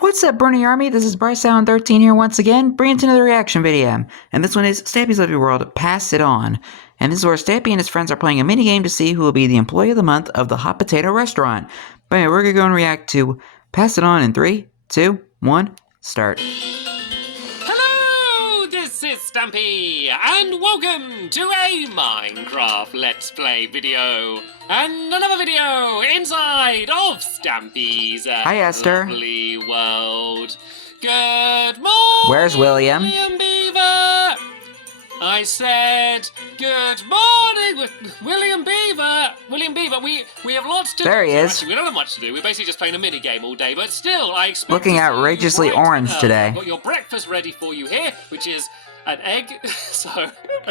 What's up, Burning Army? This is BryceAllen13 here once again, bringing to another reaction video. And this one is Stampy's Lovely World, Pass It On. And this is where Stampy and his friends are playing a mini-game to see who will be the Employee of the Month of the Hot Potato Restaurant. But anyway, we're going to go and react to Pass It On in 3, 2, 1, start. Hello, this is Stampy, and welcome to a Minecraft Let's Play video. And another video inside of Stampy's Hi, Esther. Lovely World. Good morning, Where's William? William Beaver. I said, good morning, William Beaver. William Beaver, we have lots to do. There he is. Actually, we don't have much to do. We're basically just playing a mini game all day, but still, I expect Looking to see you outrageously bright orange and early. today. I've got your breakfast ready for you here, which is an egg. So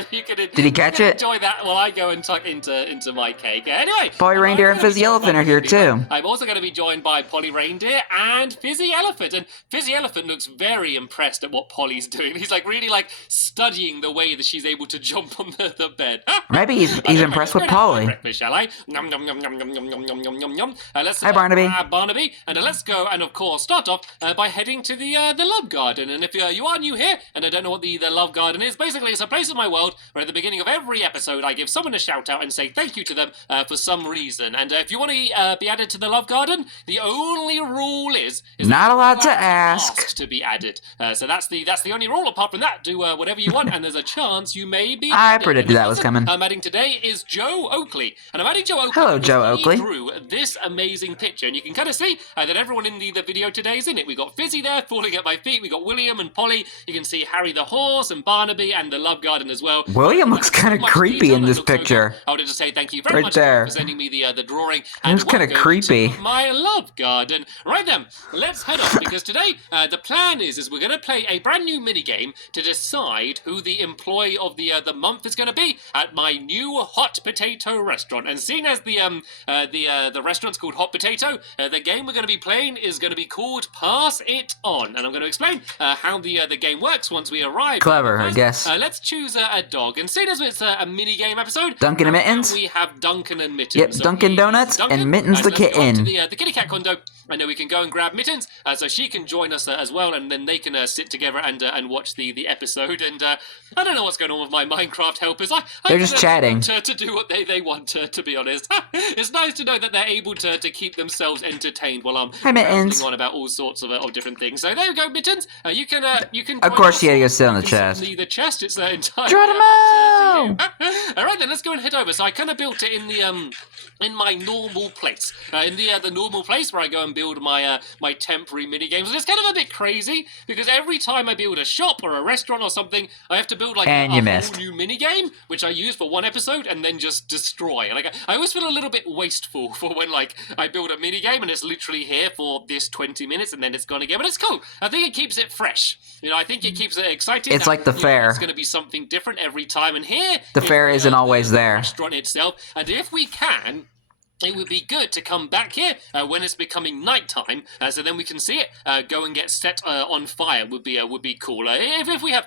you can Did he catch it? enjoy that while I go and tuck into my cake. Anyway, Polly Reindeer and Fizzy Elephant are here too. I'm also going to be joined by Polly Reindeer and Fizzy Elephant. And Fizzy Elephant looks very impressed at what Polly's doing. He's like really like studying the way that she's able to jump on the bed. Maybe he's impressed with Polly. Breakfast, shall I? Nom, nom, nom, nom, nom, nom, nom, nom, nom, nom, nom. Let's Hi, Barnaby. Barnaby, and let's go and of course start off by heading to the Love Garden. And if you are new here and I don't know what the Love Garden is, basically it's a place in my world where at the beginning of every episode I give someone a shout out and say thank you to them for some reason. And if you want to be added to the Love Garden, the only rule is Not that allowed to you ask. to be added. So that's the only rule. Apart from that, do whatever you want, and there's a chance you may be. I added. predicted that was coming. I'm adding today is Joe Oakley, and I'm adding Joe Oakley. Hello, because Joe he Oakley. drew this amazing picture, and you can kind of see that everyone in the video today is in it. We got Fizzy there falling at my feet. We got William and Polly. You can see Harry the horse and Barnaby and the Love Garden as well. William looks kind of creepy in this picture. I wanted to say thank you very Right much there. for sending me the drawing. It was kind of welcome creepy. to my Love Garden. Right then, let's head off because today the plan is we're going to play a brand new mini game to decide who the employee of the month is going to be at my new hot potato restaurant. And seeing as the restaurant's called Hot Potato, the game we're going to be playing is going to be called Pass It On, and I'm going to explain how the game works once we arrive. Clever, I First, guess. Let's choose a dog, and seeing as it's a mini game episode, Duncan and Mittens? we have Duncan and Mittens. Yep, So Dunkin' he's Donuts Duncan, and Mittens the let's go up kitten. to the kitty cat condo, and then we can go and grab Mittens, so she can join us as well, and then they can sit together and watch the episode. And I don't know what's going on with my Minecraft helpers. They're just chatting. To do what they want to be honest. It's nice to know that they're able to keep themselves entertained while I'm Hi, Mittens. rambling on about all sorts of different things. So there we go, Mittens. You can. Of course, he had to go sit on the you can chest. sit on the chest. It's entirely Geronimo! up to you. All right, then let's go and head over. So I kind of built it in my normal place, in the normal place where I go and build my my temporary mini games. And it's kind of a bit crazy because every time I build a shop or a restaurant or something, I have to build like a whole new mini game, which I use for one episode and then just destroy. Like I always feel a little bit wasteful for when like I build a mini game and it's literally here for this 20 minutes and then it's gone again. But it's cool. I think it keeps it fresh. You know, I think it keeps it exciting. It's like the fair. It's going to be something different every time. And here, The fair isn't always there. Restaurant itself, and if we can, it would be good to come back here when it's becoming nighttime, so then we can see it go and get set on fire. Would be cool if we have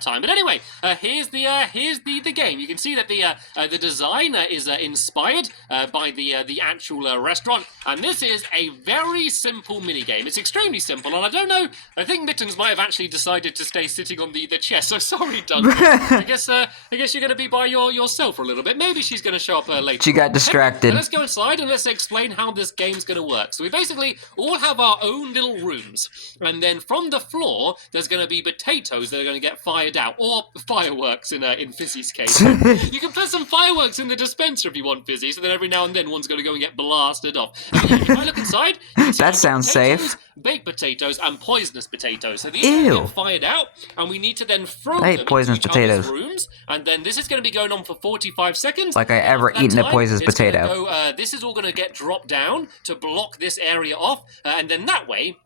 time. But anyway, here's the game. You can see that the design is inspired by the actual restaurant, and this is a very simple mini game. It's extremely simple, and I don't know. I think Mittens might have actually decided to stay sitting on the chair. So sorry, Duncan. I guess you're going to be by yourself for a little bit. Maybe she's going to show up later. She got distracted. Let's go inside and let's explain how this game's going to work. So we basically all have our own little rooms, and then from the floor there's going to be potatoes that are going to get fired out, or fireworks in Fizzy's case. You can put some fireworks in the dispenser if you want, Fizzy, so then every now and then one's going to go and get blasted off. And if I look inside, you can see That sounds potatoes, safe. Baked potatoes and poisonous potatoes. So these Ew. are get fired out, and we need to then throw I hate them poisonous into each other's potatoes. rooms, and then this is going to be going on for 45 seconds. Like I ever After that eaten a time, poisonous it's gonna potato. go, this is all going to get dropped down to block this area off, and then that way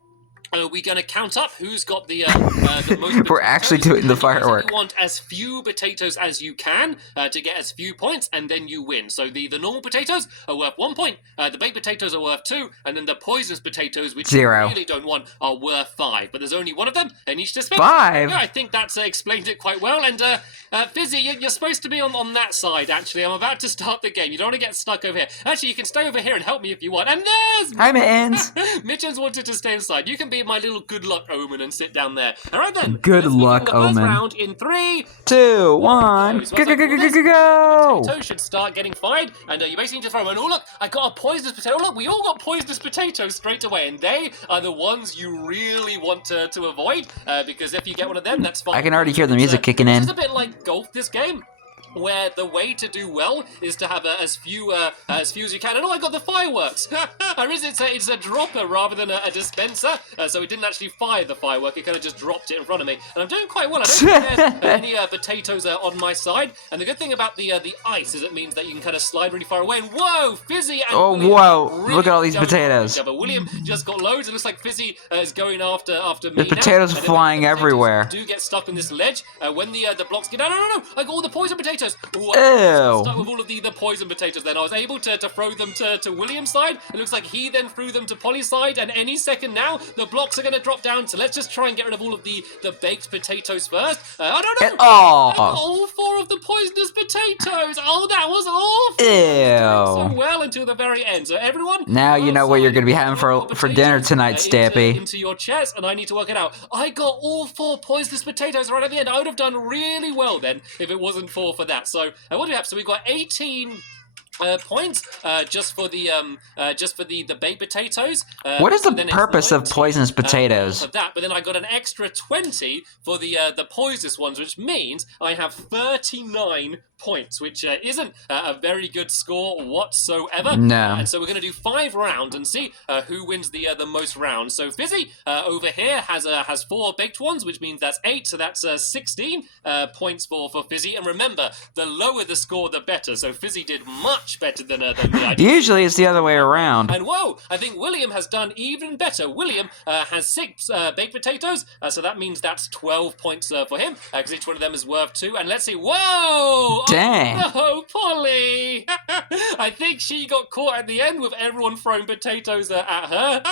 we're going to count up who's got the most. We're actually doing the firework. You want as few potatoes as you can to get as few points, and then you win. So the normal potatoes are worth 1 point, the baked potatoes are worth 2, and then the poisonous potatoes, which 0. you really don't want, are worth 5. But there's only one of them in each dispenser. 5? Yeah, I think that's explained it quite well. And Fizzy, you're supposed to be on that side. Actually, I'm about to start the game. You don't want to get stuck over here. Actually, you can stay over here and help me if you want. And there's Hi, Mittens. Mittens wanted to stay inside. You can be my little good luck omen and sit down there. All right then. Good let's begin luck the first omen. round in 3, 2, 1, So go, go, go, go, go, go, The go! potato should start getting fired, and you basically need to throw them. And oh look, I got a poisonous potato. Look, we all got poisonous potatoes straight away, and they are the ones you really want to avoid, because if you get one of them, that's fine. I can already hear the music kicking in. It's a bit like golf, this game, where the way to do well is to have as few as you can. And oh, I got the fireworks! It's a dropper rather than a dispenser, so it didn't actually fire the firework, it kind of just dropped it in front of me. And I'm doing quite well. I don't think there's any potatoes on my side. And the good thing about the ice is it means that you can kind of slide really far away. And whoa, Fizzy and William whoa, really look at all these jumped potatoes. over each other. William just got loads. It looks like Fizzy is going after me There's potatoes now. And flying the potatoes everywhere. do get stuck on this ledge. When the blocks get down, no, I got all the poison potatoes. Ooh, Ew. stuck with all of the poison potatoes then. I was able to throw them to William's side. It looks like he then threw them to Polly's side, and any second now, the blocks are going to drop down, so let's just try and get rid of all of the baked potatoes first. I don't know. Oh. I got all 4 of the poisonous potatoes. Oh, that was awful. Ew. So well until the very end. So everyone, Now you know what you're going to be having for dinner tonight, Stampy. into your chest, and I need to work it out. I got all 4 poisonous potatoes right at the end. I would have done really well then if it wasn't for that. So what do we have? So we've got 18 points just for the baked potatoes. What is the purpose of poisonous potatoes? Of that, but then I got an extra 20 for the poisonous ones, which means I have 39 points, which isn't a very good score whatsoever. No. And so we're going to do 5 rounds and see who wins the most rounds. So Fizzy over here has 4 baked ones, which means that's 8. So that's 16 points for Fizzy. And remember, the lower the score, the better. So Fizzy did much better than me. I did. Usually it's the other way around. And whoa, I think William has done even better. William has 6 baked potatoes, so that means that's 12 points for him, because each one of them is worth 2. And let's see, whoa! Dang. Oh, no, Polly! I think she got caught at the end with everyone throwing potatoes at her.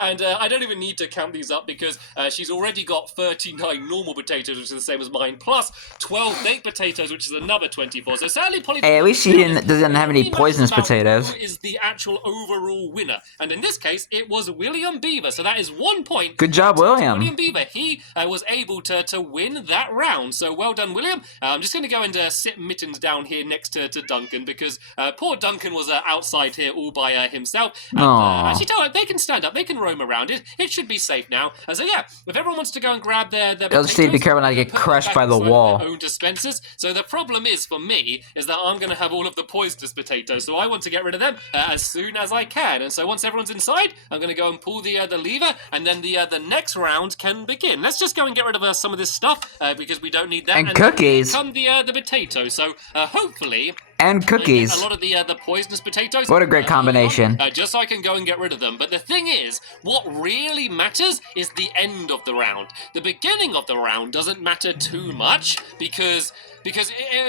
And I don't even need to count these up, because she's already got 39 normal potatoes, which is the same as mine, plus 12 baked potatoes, which is another 24. So sadly, Polly... Hey, at least she doesn't have any poisonous potatoes. Who is the actual overall winner? And in this case, it was William Beaver. So that is 1 point. Good job, William. William Beaver. He was able to win that round. So well done, William. I'm just going to go and sit Mittens down here next to Duncan, because poor Duncan was outside here all by himself. And, actually, tell her, they can stand up. They can roam around. It should be safe now. So yeah, if everyone wants to go and grab their They'll just need to be careful not to get crushed by the wall. Their own dispensers. So the problem is, for me, is that I'm going to have all of the poisonous potatoes. So I want to get rid of them as soon as I can. And so once everyone's inside, I'm going to go and pull the lever, and then the next round can begin. Let's just go and get rid of some of this stuff, because we don't need that. And cookies. Then come the potatoes. So hopefully... And cookies. A lot of the poisonous potatoes. What a great combination. Just so I can go and get rid of them. But the thing is, what really matters is the end of the round. The beginning of the round doesn't matter too much, because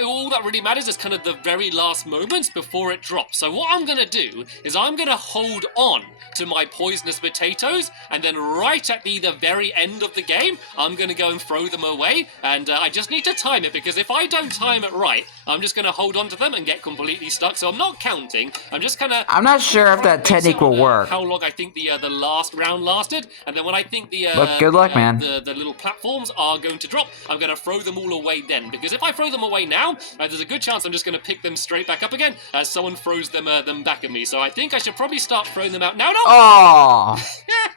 all that really matters is kind of the very last moments before it drops. So what I'm going to do is I'm going to hold on to my poisonous potatoes, and then right at the very end of the game, I'm going to go and throw them away. And I just need to time it, because if I don't time it right, I'm just going to hold on to them and get completely stuck. So I'm not counting. I'm just kind of... I'm not sure if that technique will work. How long I think the last round lasted, and then when I think the good luck, man. The little platforms are going to drop, I'm going to throw them all away then, because if I throw them away now, there's a good chance I'm just going to pick them straight back up again as someone throws them back at me. So I think I should probably start throwing them out now. No! Oh!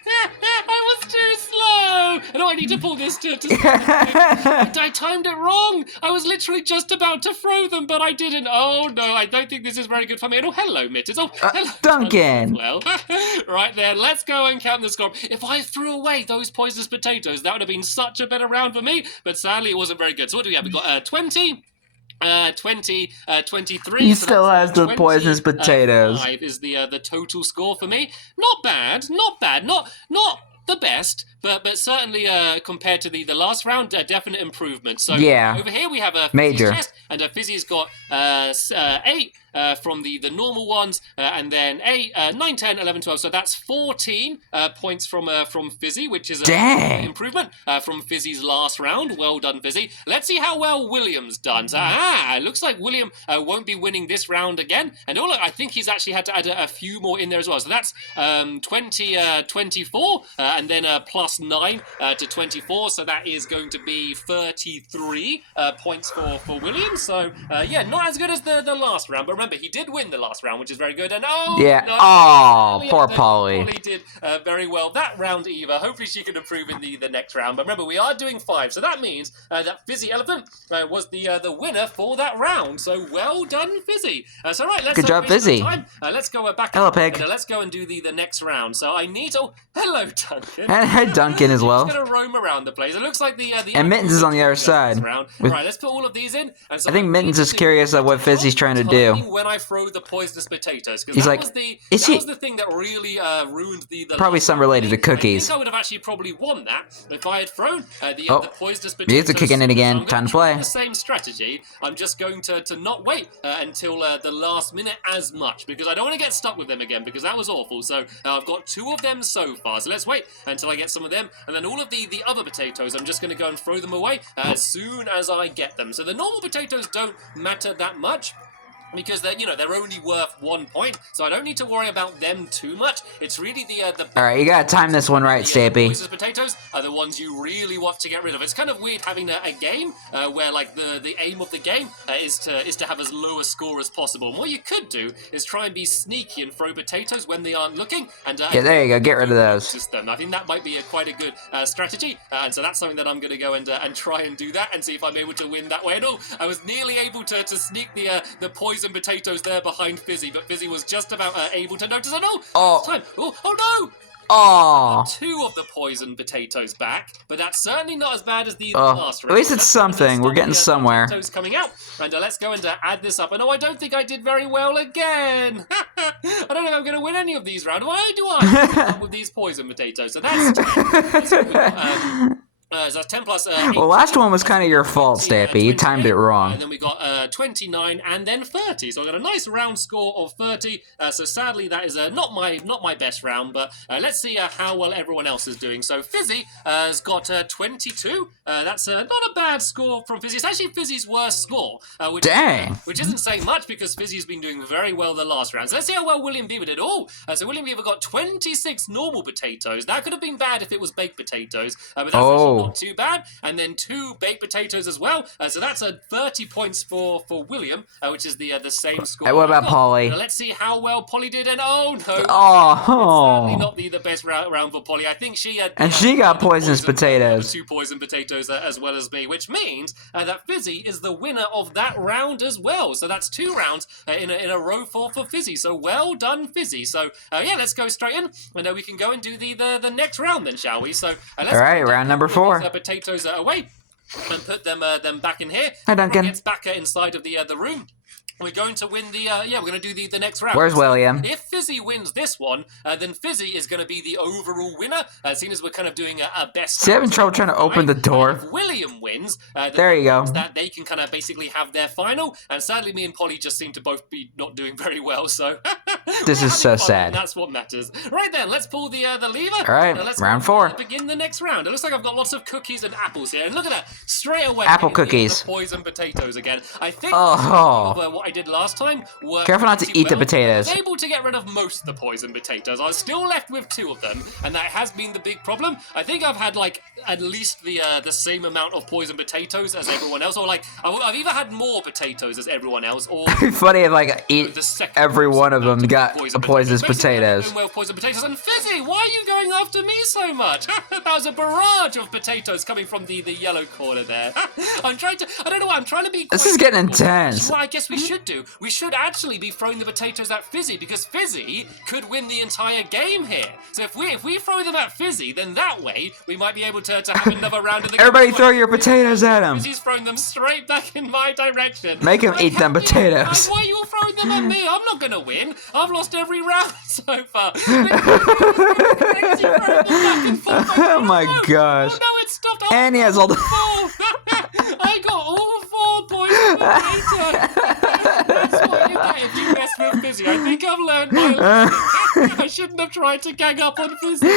I was too slow! No, I need to pull this to I timed it wrong! I was literally just about to throw them, but I didn't. Oh no, I don't think this is very good for me. Oh, hello, Mittens. Oh, hello. Duncan! Well, right there, let's go and count the score. If I threw away those poisonous potatoes, that would have been such a better round for me, but sadly it wasn't very good. So what do we have? We've got 20... 23. He still has the poisonous potatoes. 5 is the total score for me. Not bad, not the best, but certainly compared to the last round, a definite improvement. So yeah, over here we have a major chest, and Fizzy's got 8 from the normal ones, and then 8, 9, 10, 11, 12. So that's 14 points from Fizzy, which is an improvement from Fizzy's last round. Well done, Fizzy. Let's see how well William's done. So, it looks like William won't be winning this round again. And look, I think he's actually had to add a few more in there as well. So that's 24, and then plus 9 to 24. So that is going to be 33 points for William. So, yeah, not as good as the last round. But remember, he did win the last round, which is very good. And Poor Polly. Polly did very well that round, Eva. Hopefully she can improve in the next round. But remember, we are doing 5. So that means that Fizzy Elephant was the winner for that round. So well done, Fizzy. So right, let's good job, Fizzy. Let's go back. Hello, Pig. Let's go and do the next round. So I need to. Hello, Duncan. And Duncan as well. Just gonna roam around the place. It looks like the and Mittens is on the other side. Round. Right, let's put all of these in. And so I think Mittens is curious of what Fizzy's trying to do. When I throw the poisonous potatoes, because he's that like, was the thing that really ruined the probably some related to cookies. I think I would have actually probably won that if I had thrown the poisonous potatoes. Music kicking in again. So Time to play. The same strategy. I'm just going to not wait until the last minute as much, because I don't want to get stuck with them again, because that was awful. So I've got 2 of them so far. So let's wait until I get some of them, and then all of the other potatoes, I'm just going to go and throw them away as soon as I get them. So the normal potatoes don't matter that much, because they're only worth 1 point, so I don't need to worry about them too much. It's really the all right, you gotta time this one right, Stampy. Poisonous potatoes are the ones you really want to get rid of. It's kind of weird having a game where like the aim of the game is to have as low a score as possible. And what you could do is try and be sneaky and throw potatoes when they aren't looking. And yeah, there you go. Get rid of those. I think that might be quite a good strategy, and so that's something that I'm going to go and try and do that and see if I'm able to win that way at all. I was nearly able to sneak the poison potatoes there behind Fizzy, but Fizzy was just about able to notice it. Oh no! Oh, 2 of the poison potatoes back, but that's certainly not as bad as the last round. At least it's something. We're getting somewhere. Potatoes coming out, and let's go and add this up. And I don't think I did very well again. I don't know if I'm going to win any of these rounds. Why do I with these poison potatoes? So that's 10. So that's 10 plus 8. Well, last one was kind of your fault, Stampy. You timed it wrong. And then we got 29 and then 30. So I got a nice round score of 30. So sadly, that is not my best round. But let's see how well everyone else is doing. So Fizzy has got 22. That's not a bad score from Fizzy. It's actually Fizzy's worst score. Which isn't saying much, because Fizzy's been doing very well the last round. So let's see how well William Beaver did. So William Beaver got 26 normal potatoes. That could have been bad if it was baked potatoes. But that's actually not too bad. And then 2 baked potatoes as well. So that's 30 points for William, which is the same score. Hey, what about Polly? Let's see how well Polly did. And no. It's certainly not the best round for Polly. I think she had... And she got poisonous potatoes. 2 poison potatoes as well as me, which means that Fizzy is the winner of that round as well. So that's 2 rounds in a row for Fizzy. So well done, Fizzy. So yeah, let's go straight in, and we can go and do the next round then, shall we? So let's round number 4. Potatoes away and put them back in here. Hi, Duncan. Gets back inside of the room. We're going to win we're going to do the next round. Where's William? If Fizzy wins this one, then Fizzy is going to be the overall winner, seeing as we're kind of doing a best... Is he having trouble trying to open the door? If William wins, there you go. That they can kind of basically have their final, and sadly me and Polly just seem to both be not doing very well, so... This is so sad. That's what matters. Right then, let's pull the lever. All right, round 4. Begin the next round. It looks like I've got lots of cookies and apples here, and look at that, straight away. Apple cookies. The poison potatoes again. I think what I did last time. Careful not to eat the potatoes. I was able to get rid of most of the poison potatoes. I was still left with 2 of them, and that has been the big problem. I think I've had like at least the same amount of poison potatoes as everyone else, or like I've either had more potatoes as everyone else, or it'd be funny if like every one of them got poisonous potatoes. Well, poison potatoes. And Fizzy, why are you going after me so much? That was a barrage of potatoes coming from the yellow corner there. I don't know why, I'm trying to be... This is getting intense. What I guess we should do. We should actually be throwing the potatoes at Fizzy, because Fizzy could win the entire game here. So if we throw them at Fizzy, then that way we might be able to have another round of the game. Everybody throw your potatoes at him. Fizzy's throwing them straight back in my direction. Make him eat them potatoes. Why are you throwing them at me? I'm not going to win. I've lost every round so far. Oh my gosh. Oh no, it stopped. And he has all the... I got all 4 points. That's what you get if you Fizzy. I think I've learned my lesson. I shouldn't have tried to gang up on Fizzy.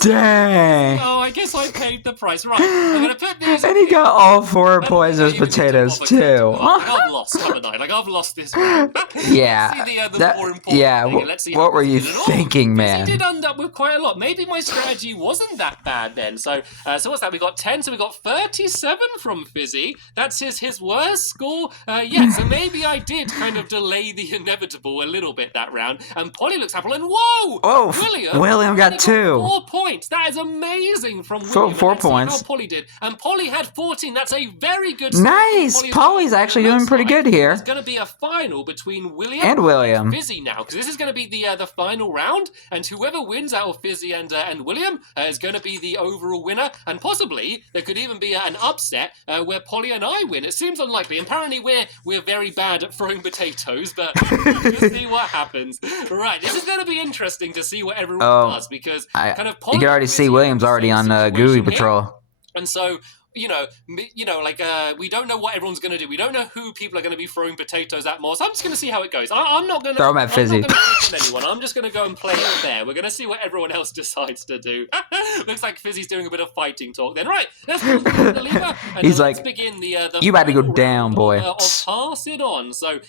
Dang. Oh, I guess I paid the price. Right, I'm going to put these... And he got all 4 poisonous potatoes, too. I've lost, haven't I? Like, I've lost this round. Yeah. Let's see the more important thing. Let's see what were you thinking, man? He did end up with quite a lot. Maybe my strategy wasn't that bad then. So what's that? We got 10, so we got 37 from Fizzy. That's his worst score. Yeah, so maybe I did kind of delay the inevitable a little bit that round. And Polly looks happy, and whoa! Oh, William got 2. 4 points. That is amazing from William. 4 points. See how Polly did. And Polly had 14. That's a very good score. Nice! Polly's actually doing pretty good here. It's going to be a final between William and Fizzy now, because this is going to be the final round, and whoever wins out of Fizzy and William is going to be the overall winner, and possibly there could even be an upset where Polly and I win. It seems unlikely. Apparently we're very bad at throwing potatoes, but we'll see what happens. Right, this is going to be interesting to see what everyone does, because kind of Polly, you can already see William's already on Gooey Patrol. And so, we don't know what everyone's going to do. We don't know who people are going to be throwing potatoes at more. So I'm just going to see how it goes. I'm not going to throw them at Fizzy. I'm not going to anyone. I'm just going to go and play it there. We're going to see what everyone else decides to do. Looks like Fizzy's doing a bit of fighting talk then. Right, let's pull the lever. And he's let's like, begin the you about to go down, boy. Of pass it on. So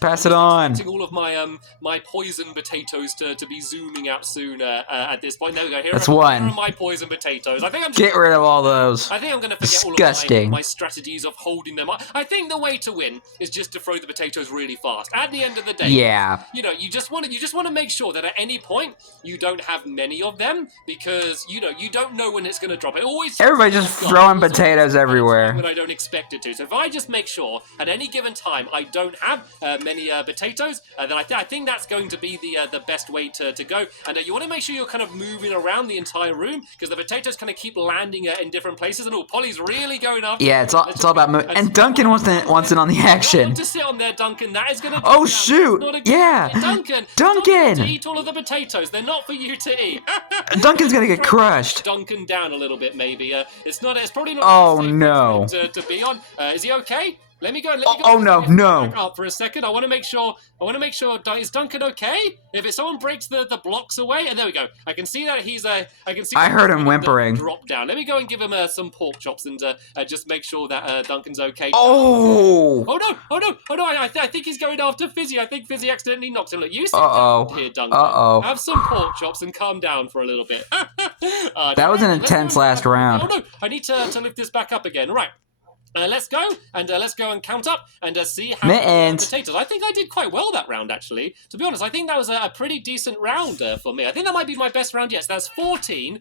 pass it on. All of my poison potatoes to be zooming out soon at this point. There we go. Here That's are one. my poison potatoes. I think I'm just get rid of all those. I think I'm going to forget Disgusting. all of my strategies of holding them. I think the way to win is just to throw the potatoes really fast. At the end of the day, you just want to make sure that at any point you don't have many of them, because you don't know when it's going to drop. It always everybody just throwing potatoes everywhere when I don't expect it to. So if I just make sure at any given time I don't have many potatoes, then I think that's going to be the best way to go. And you want to make sure you're kind of moving around the entire room, because the potatoes kind of keep landing in different places. And Polly's really going up. Yeah, it's all about moving. And Duncan wants in on the action. Don't just sit on there, Duncan. That is going to. Oh shoot! Yeah, Duncan. To eat all of the potatoes. They're not for you to eat. Duncan's gonna get crushed. Duncan down a little bit, maybe. It's probably not. Oh no. To be on. Is he okay? Let me go. No. Up for a second. I want to make sure. Is Duncan okay? If someone breaks the blocks away, and there we go. I can see that he's. I heard him whimpering. Drop down. Let me go and give him some pork chops and just make sure that Duncan's okay. Oh no! I think he's going after Fizzy. I think Fizzy accidentally knocked him. Look, you sit down here, Duncan. Have some pork chops and calm down for a little bit. That was an intense last round. Oh no! I need to lift this back up again. Right. Let's go and count up and see how many potatoes. I think I did quite well that round, actually. To be honest, I think that was a pretty decent round for me. I think that might be my best round yet. So that's 14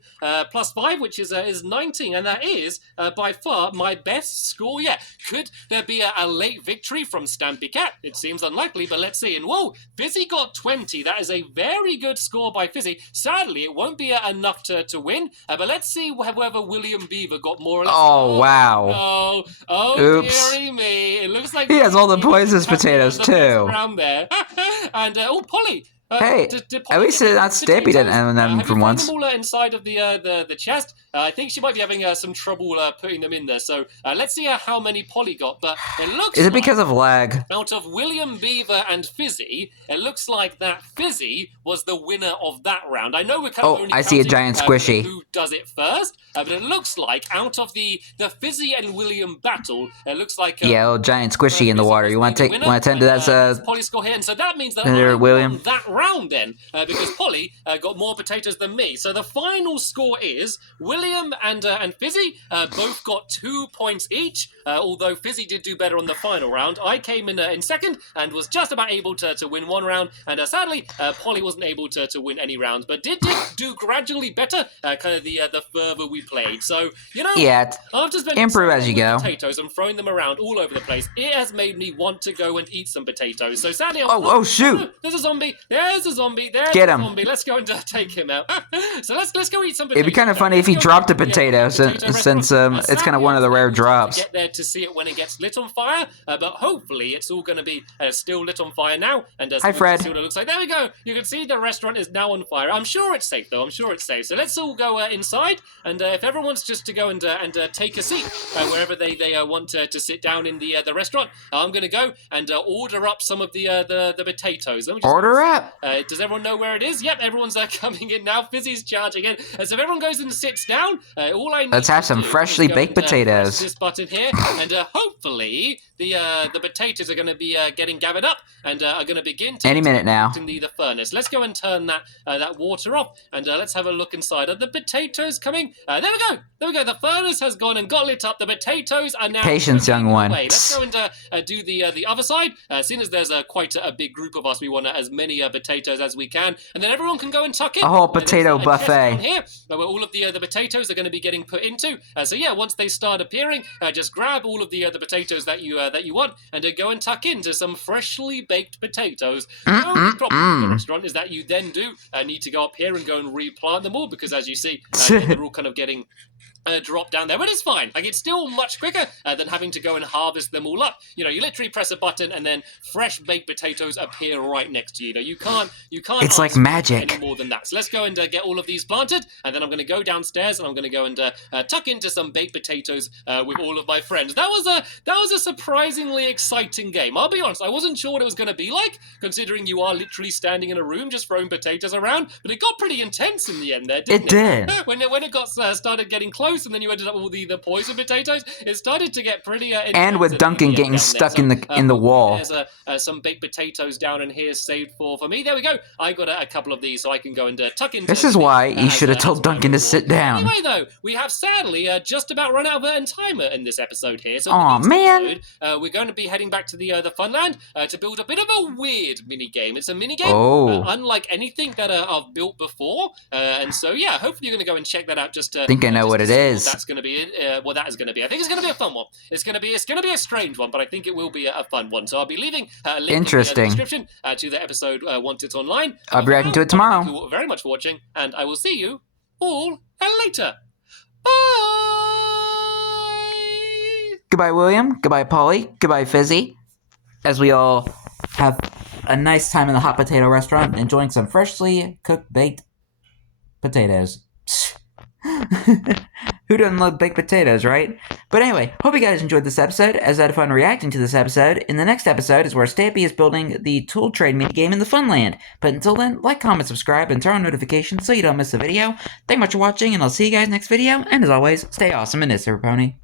plus 5, which is 19, and that is by far my best score yet. Could there be a late victory from Stampy Cat? It seems unlikely, but let's see. And whoa, Fizzy got 20. That is a very good score by Fizzy. Sadly, it won't be enough to win, but let's see whether William Beaver got more or less. Oh, wow. Oops. Dearie me. It looks like he has all the poisonous potatoes too. Around there. And Polly. Hey, at least not Stampy didn't end them for once. Have you found them all inside of the chest? I think she might be having some trouble putting them in there. So let's see how many Polly got. But it looks. Is it because of lag? Out of William Beaver and Fizzy, it looks like that Fizzy was the winner of that round. I know we're kind of only I see a giant squishy. Who does it first? But it looks like out of the Fizzy and William battle, it looks like a little giant squishy in the water. You want to attend to that? Polly score here, and so that means that William. Won that round then, because Polly got more potatoes than me. So the final score is William and Fizzy both got 2 points each. Although Fizzy did do better on the final round, I came in second and was just about able to win one round. And sadly, Polly wasn't able to win any rounds, but did do gradually better. Kind of the further we played. So after spending improve as you go. Potatoes and throwing them around all over the place, it has made me want to go and eat some potatoes. So sadly, shoot! There's a zombie. Yeah, There's a zombie. There's Get a him. zombie. Let's go and take him out. So let's go eat some potatoes. It'd be kind of funny if he dropped a potato, since it's kind of one of the rare drops. Get there to see it when it gets lit on fire, but hopefully it's all going to be still lit on fire now. And Hi, Fred. see what it looks like. There we go. You can see the restaurant is now on fire. I'm sure it's safe though. I'm sure it's safe. So let's all go inside, and if everyone wants just to go and take a seat wherever they want to sit down in the restaurant, I'm going to go and order up some of the potatoes. Let me just Order up. Does everyone know where it is? Yep, everyone's coming in now. Fizzy's charging in. So if everyone goes and sits down, all I need Let's have some freshly baked potatoes. Press this button here, and hopefully the potatoes are going to be getting gathered up and are going to begin to Any minute now. in the furnace. Let's go and turn that water off, and let's have a look inside. Are the potatoes coming? There we go. There we go. The furnace has gone and got lit up. The potatoes are now Patience, young one. away. Let's go and do the other side. Seeing as there's quite a big group of us, we want as many potatoes as we can, and then everyone can go and tuck in. A whole potato buffet. Here, where all of the potatoes are going to be getting put into. So yeah, once they start appearing, just grab all of the potatoes that you want, and go and tuck into some freshly baked potatoes. The only problem with the restaurant is that you then do need to go up here and go and replant them all, because as you see, they're all kind of getting drop down there, but it's fine. Like, it's still much quicker than having to go and harvest them all up. You know, you literally press a button and then fresh baked potatoes appear right next to you. You can't. It's like magic. Any more than that. So let's go and get all of these planted, and then I'm going to go downstairs and I'm going to go and tuck into some baked potatoes with all of my friends. That was a surprisingly exciting game. I'll be honest, I wasn't sure what it was going to be like, considering you are literally standing in a room just throwing potatoes around. But it got pretty intense in the end there, didn't it? It did. When it got started getting close, and then you ended up with all the poison potatoes, it started to get pretty intense. And with Duncan getting stuck in the wall. There's some baked potatoes down in here saved for me. There we go. I got a couple of these so I can go and tuck into. This is why you should have told Duncan to sit down. Anyway, though, we have sadly just about run out of time in this episode here. So Aw, man. We're going to be heading back to the Funland to build a bit of a weird mini game. It's a mini game, unlike anything that I've built before, and so yeah, hopefully you're going to go and check that out. Just I think I know what it is. That's going to be what that is going to be. I think it's going to be a fun one. It's going to be a strange one, but I think it will be a fun one. So I'll be leaving a link in the description to the episode once it's online. I'll be reacting to it tomorrow. Thank you very much for watching, and I will see you all later. Bye! Goodbye, William. Goodbye, Polly. Goodbye, Fizzy. As we all have a nice time in the hot potato restaurant, enjoying some freshly cooked baked potatoes. Who doesn't love baked potatoes, right? But anyway, hope you guys enjoyed this episode, as I had fun reacting to this episode. In the next episode is where Stampy is building the tool trade minigame in the Funland. But until then, like, comment, subscribe, and turn on notifications so you don't miss a video. Thank you much for watching, and I'll see you guys next video. And as always, stay awesome in this, Pony.